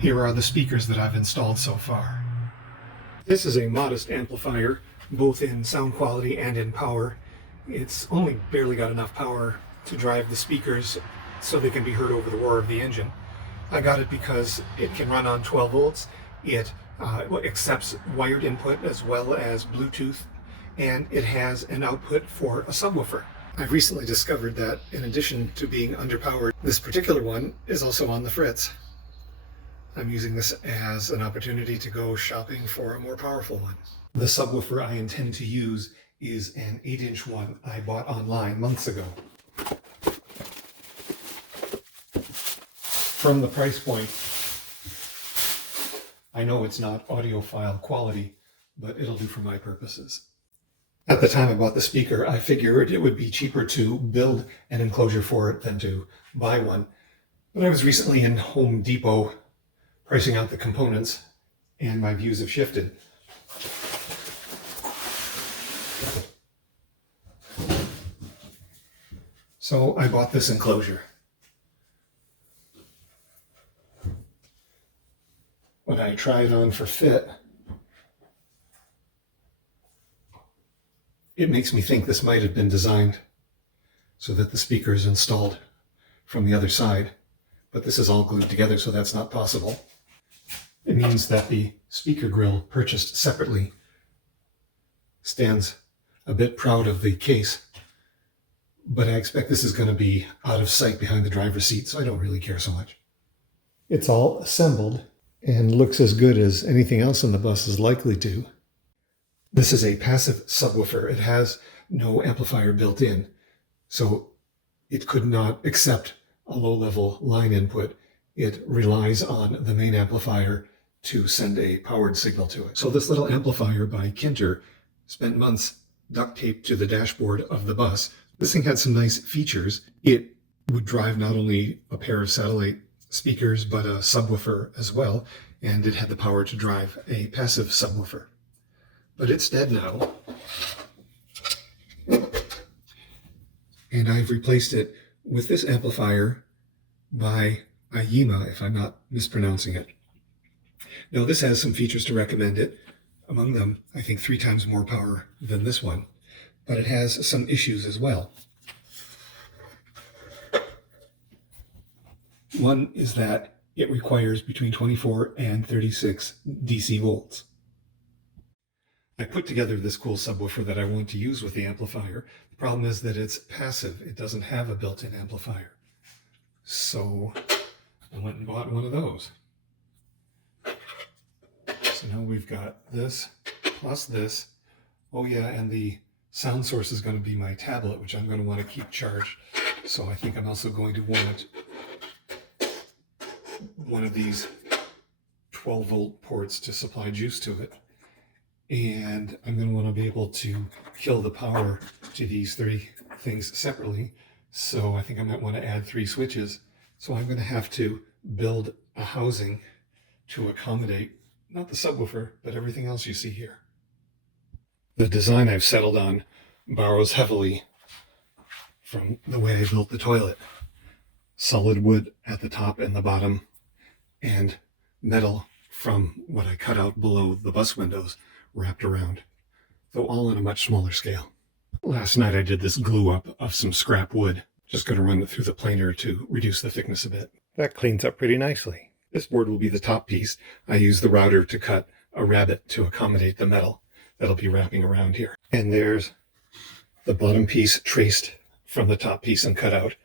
Here are the speakers that I've installed so far. This is a modest amplifier, both in sound quality and in power. It's only barely got enough power to drive the speakers so they can be heard over the roar of the engine. I got it because it can run on 12 volts. It accepts wired input as well as Bluetooth, and it has an output for a subwoofer. I've recently discovered that in addition to being underpowered, this particular one is also on the fritz. I'm using this as an opportunity to go shopping for a more powerful one. The subwoofer I intend to use is an 8-inch one I bought online months ago. From the price point, I know it's not audiophile quality, but it'll do for my purposes. At the time I bought the speaker, I figured it would be cheaper to build an enclosure for it than to buy one. But I was recently in Home Depot pricing out the components, and my views have shifted. So I bought this enclosure. When I tried it on for fit, it makes me think this might have been designed so that the speaker is installed from the other side, but this is all glued together, so that's not possible. It means that the speaker grill purchased separately stands a bit proud of the case, but I expect this is going to be out of sight behind the driver's seat, so I don't really care so much. It's all assembled and looks as good as anything else on the bus is likely to. This is a passive subwoofer. It has no amplifier built in, so it could not accept a low-level line input. It relies on the main amplifier to send a powered signal to it. So this little amplifier by Kinter spent months duct taped to the dashboard of the bus. This thing had some nice features. It would drive not only a pair of satellite speakers, but a subwoofer as well, and it had the power to drive a passive subwoofer. But it's dead now, and I've replaced it with this amplifier by AIYIMA, if I'm not mispronouncing it. Now, this has some features to recommend it. Among them, I think 3 times more power than this one, but it has some issues as well. One is that it requires between 24 and 36 DC volts. I put together this cool subwoofer that I want to use with the amplifier. The problem is that it's passive. It doesn't have a built-in amplifier. So I went and bought one of those. So now we've got this plus this. Oh yeah, and the sound source is going to be my tablet, which I'm going to want to keep charged. So I think I'm also going to want one of these 12-volt ports to supply juice to it. And I'm going to want to be able to kill the power to these 3 things separately. So I think I might want to add 3 switches. So I'm going to have to build a housing to accommodate not the subwoofer, but everything else you see here. The design I've settled on borrows heavily from the way I built the toilet. Solid wood at the top and the bottom, and metal from what I cut out below the bus windows wrapped around, though all on a much smaller scale. Last night I did this glue up of some scrap wood. Just going to run it through the planer to reduce the thickness a bit. That cleans up pretty nicely. This board will be the top piece. I use the router to cut a rabbet to accommodate the metal that'll be wrapping around here. And there's the bottom piece traced from the top piece and cut out.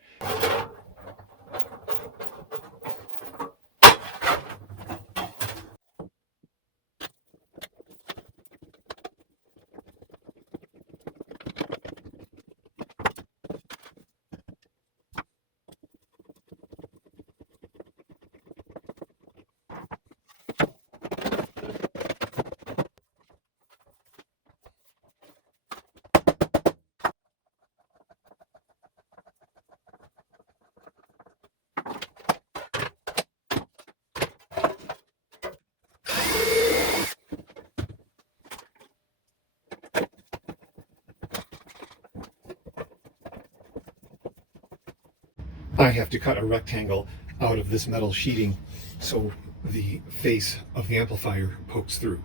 I have to cut a rectangle out of this metal sheeting so the face of the amplifier pokes through.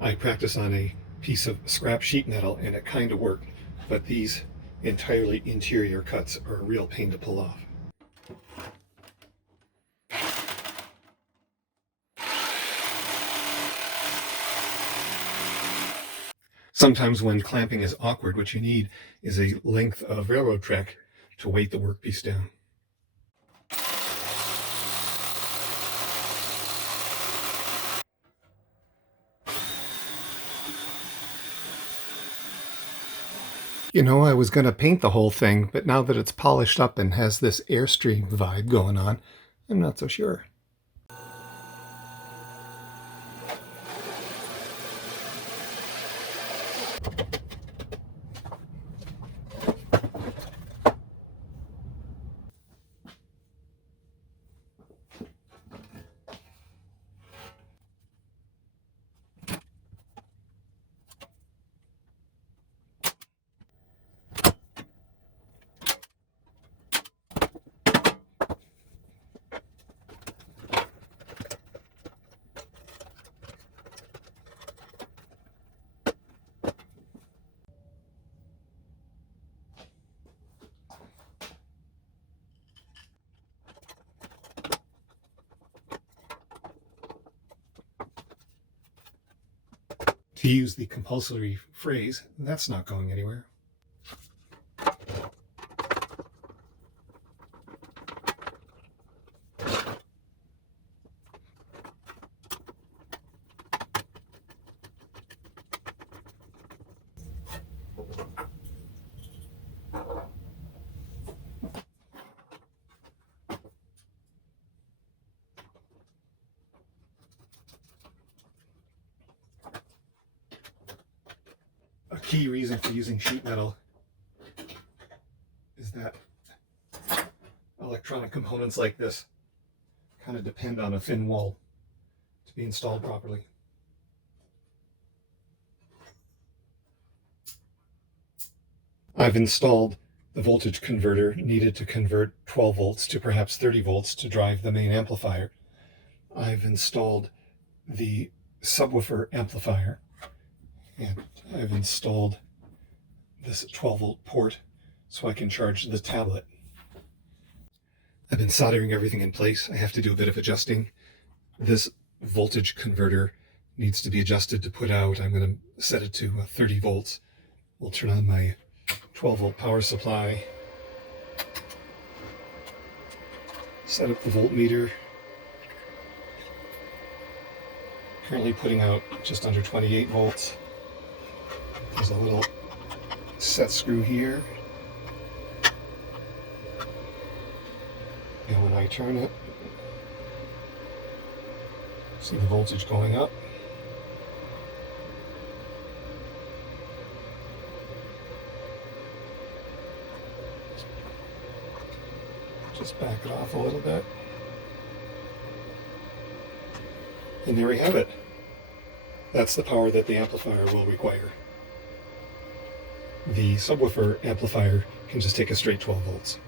I practice on a piece of scrap sheet metal and it kind of worked, but these entirely interior cuts are a real pain to pull off. Sometimes when clamping is awkward, what you need is a length of railroad track to weight the workpiece down. You know, I was going to paint the whole thing, but now that it's polished up and has this Airstream vibe going on, I'm not so sure. To use the compulsory phrase, that's not going anywhere. A key reason for using sheet metal is that electronic components like this kind of depend on a thin wall to be installed properly. I've installed the voltage converter needed to convert 12 volts to perhaps 30 volts to drive the main amplifier. I've installed the subwoofer amplifier, and I've installed this 12 volt port so I can charge the tablet. I've been soldering everything in place. I have to do a bit of adjusting. This voltage converter needs to be adjusted to put out. I'm going to set it to 30 volts. We'll turn on my 12 volt power supply, set up the voltmeter. Currently putting out just under 28 volts. There's a little set screw here. And when I turn it, see the voltage going up. Just back it off a little bit. And there we have it. That's the power that the amplifier will require. The subwoofer amplifier can just take a straight 12 volts.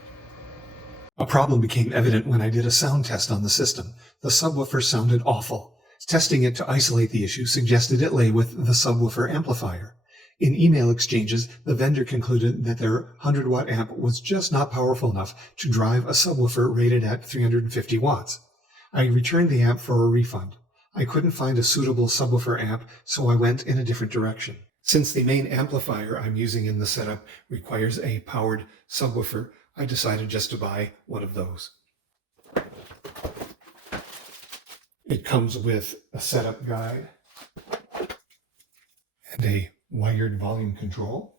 A problem became evident when I did a sound test on the system. The subwoofer sounded awful. Testing it to isolate the issue suggested it lay with the subwoofer amplifier. In email exchanges, the vendor concluded that their 100-watt amp was just not powerful enough to drive a subwoofer rated at 350 watts. I returned the amp for a refund. I couldn't find a suitable subwoofer amp, so I went in a different direction. Since the main amplifier I'm using in the setup requires a powered subwoofer, I decided just to buy one of those. It comes with a setup guide and a wired volume control.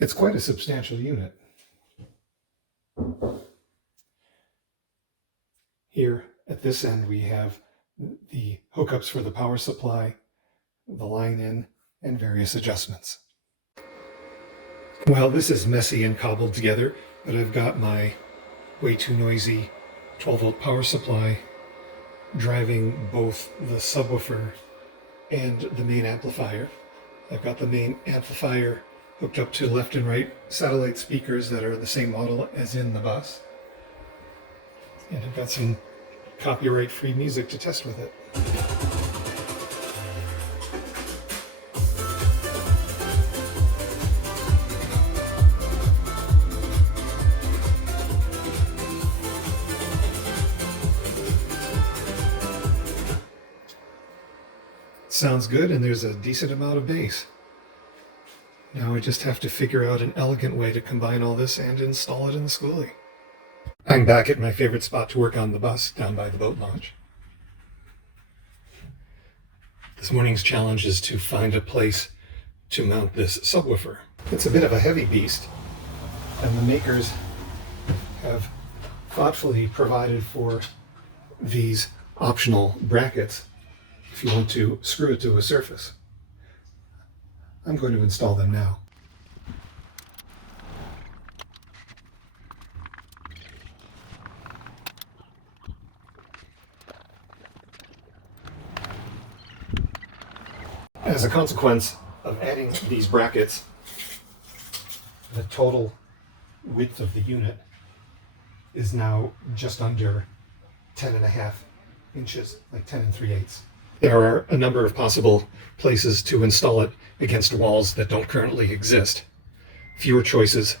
It's quite a substantial unit. Here at this end we have the hookups for the power supply, the line in, and various adjustments. Well, this is messy and cobbled together, but I've got my way too noisy 12 volt power supply driving both the subwoofer and the main amplifier. I've got the main amplifier hooked up to left and right satellite speakers that are the same model as in the bus. And I've got some copyright-free music to test with it. Sounds good, and there's a decent amount of bass. Now I just have to figure out an elegant way to combine all this and install it in the schoolie. I'm back at my favorite spot to work on the bus, down by the boat launch. This morning's challenge is to find a place to mount this subwoofer. It's a bit of a heavy beast, and the makers have thoughtfully provided for these optional brackets if you want to screw it to a surface. I'm going to install them now. As a consequence of adding these brackets, the total width of the unit is now just under 10.5 inches, like 10 3/8. There are a number of possible places to install it against walls that don't currently exist. Fewer choices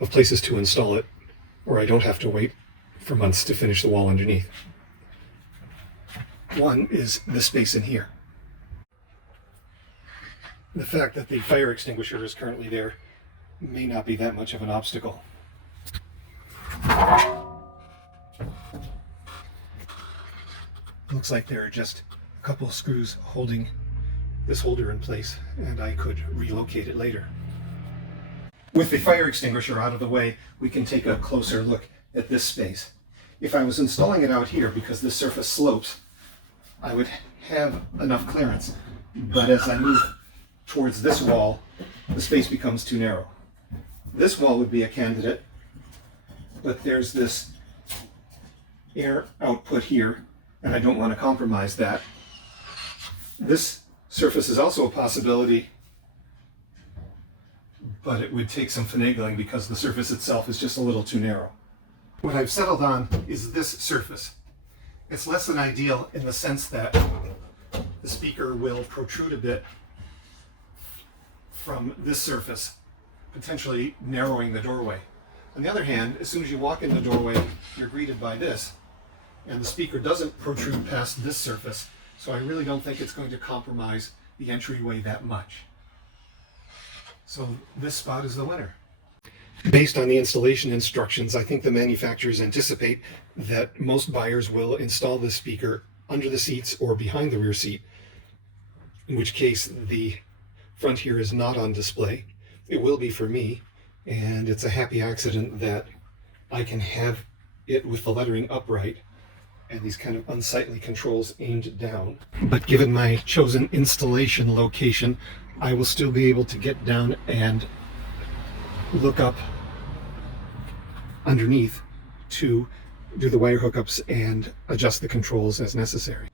of places to install it, or I don't have to wait for months to finish the wall underneath. One is the space in here. The fact that the fire extinguisher is currently there may not be that much of an obstacle. Looks like there are just a couple of screws holding this holder in place, and I could relocate it later. With the fire extinguisher out of the way, we can take a closer look at this space. If I was installing it out here, because this surface slopes, I would have enough clearance. But as I move towards this wall, the space becomes too narrow. This wall would be a candidate, but there's this air output here, and I don't want to compromise that. This surface is also a possibility, but it would take some finagling because the surface itself is just a little too narrow. What I've settled on is this surface. It's less than ideal in the sense that the speaker will protrude a bit from this surface, potentially narrowing the doorway. On the other hand, as soon as you walk in the doorway, you're greeted by this, and the speaker doesn't protrude past this surface, so I really don't think it's going to compromise the entryway that much. So this spot is the winner. Based on the installation instructions, I think the manufacturers anticipate that most buyers will install this speaker under the seats or behind the rear seat, in which case the front here is not on display. It will be for me, and it's a happy accident that I can have it with the lettering upright and these kind of unsightly controls aimed down. But given my chosen installation location, I will still be able to get down and look up underneath to do the wire hookups and adjust the controls as necessary.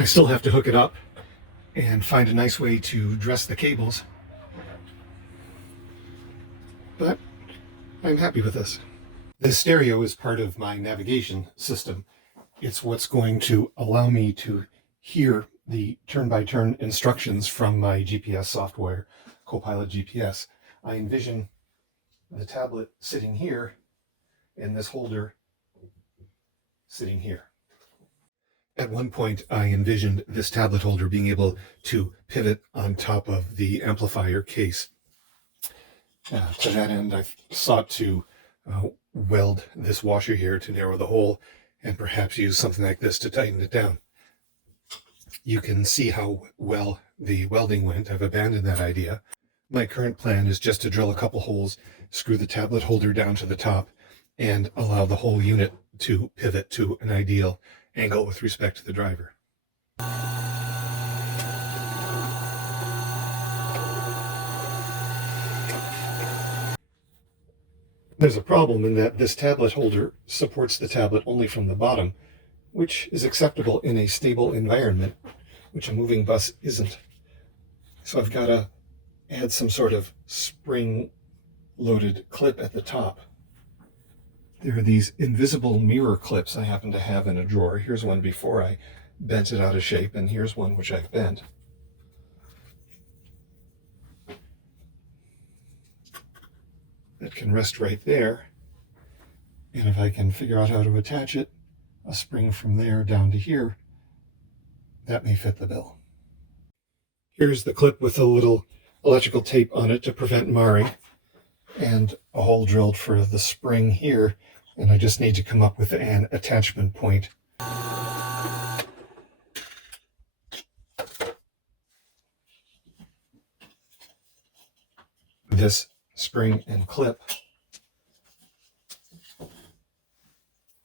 I still have to hook it up and find a nice way to dress the cables, but I'm happy with this. The stereo is part of my navigation system. It's what's going to allow me to hear the turn-by-turn instructions from my GPS software, CoPilot GPS. I envision the tablet sitting here and this holder sitting here. At one point, I envisioned this tablet holder being able to pivot on top of the amplifier case. To that end, I've sought to weld this washer here to narrow the hole and perhaps use something like this to tighten it down. You can see how well the welding went. I've abandoned that idea. My current plan is just to drill a couple holes, screw the tablet holder down to the top, and allow the whole unit to pivot to an ideal angle with respect to the driver. There's a problem in that this tablet holder supports the tablet only from the bottom, which is acceptable in a stable environment, which a moving bus isn't. So I've got to add some sort of spring-loaded clip at the top. There are these invisible mirror clips I happen to have in a drawer. Here's one before I bent it out of shape, and here's one which I've bent. That can rest right there. And if I can figure out how to attach it, a spring from there down to here, that may fit the bill. Here's the clip with a little electrical tape on it to prevent marring, and a hole drilled for the spring here, and I just need to come up with an attachment point. This spring and clip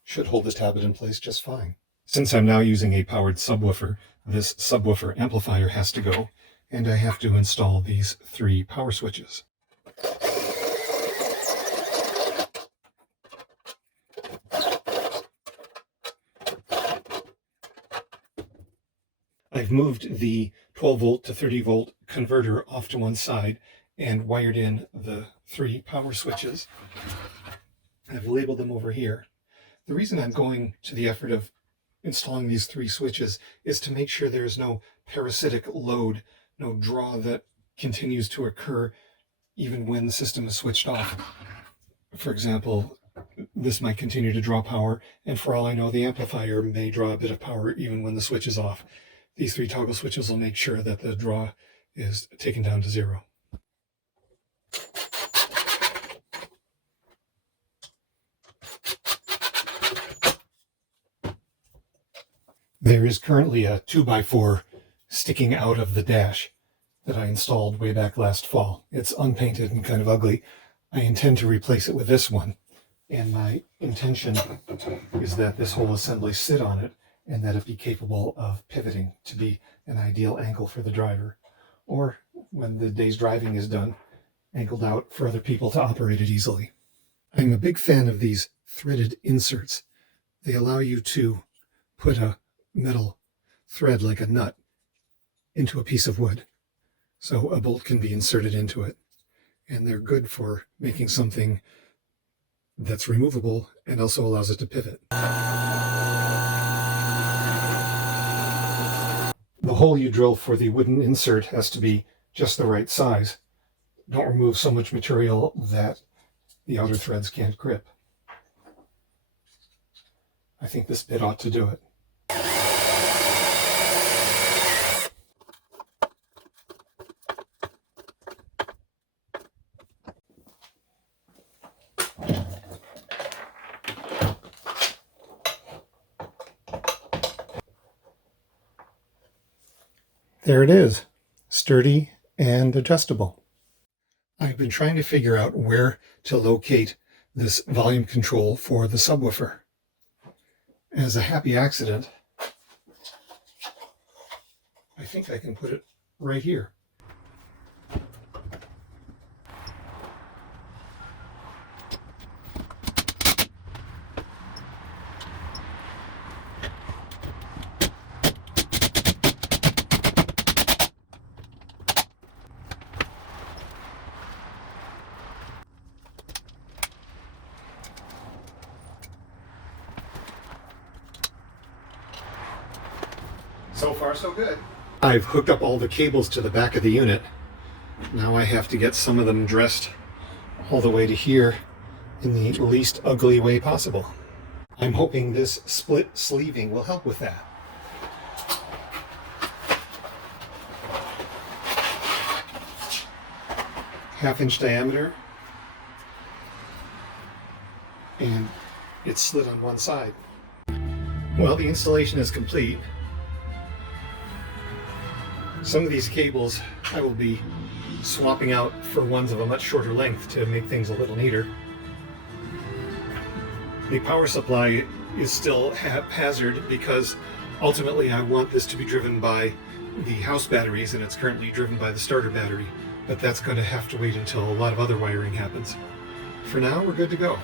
should hold this tablet in place just fine. Since I'm now using a powered subwoofer, this subwoofer amplifier has to go, and I have to install these 3 power switches. I've moved the 12 volt to 30 volt converter off to one side and wired in the 3 power switches. I've labeled them over here. The reason I'm going to the effort of installing these 3 switches is to make sure there's no parasitic load, no draw that continues to occur even when the system is switched off. For example, this might continue to draw power, and for all I know, the amplifier may draw a bit of power even when the switch is off. These 3 toggle switches will make sure that the draw is taken down to 0. There is currently a 2x4 sticking out of the dash that I installed way back last fall. It's unpainted and kind of ugly. I intend to replace it with this one, and my intention is that this whole assembly sit on it and that it be capable of pivoting to be an ideal angle for the driver, or when the day's driving is done, angled out for other people to operate it easily. I'm a big fan of these threaded inserts. They allow you to put a metal thread like a nut into a piece of wood, so a bolt can be inserted into it, and they're good for making something that's removable and also allows it to pivot. The hole you drill for the wooden insert has to be just the right size. Don't remove so much material that the outer threads can't grip. I think this bit ought to do it. There it is, sturdy and adjustable. I've been trying to figure out where to locate this volume control for the subwoofer. As a happy accident, I think I can put it right here. So far, so good. I've hooked up all the cables to the back of the unit. Now I have to get some of them dressed all the way to here in the least ugly way possible. I'm hoping this split sleeving will help with that. Half-inch diameter, and it's slid on one side. Well, the installation is complete. Some of these cables I will be swapping out for ones of a much shorter length to make things a little neater. The power supply is still haphazard because ultimately I want this to be driven by the house batteries, and it's currently driven by the starter battery. But that's going to have to wait until a lot of other wiring happens. For now, we're good to go.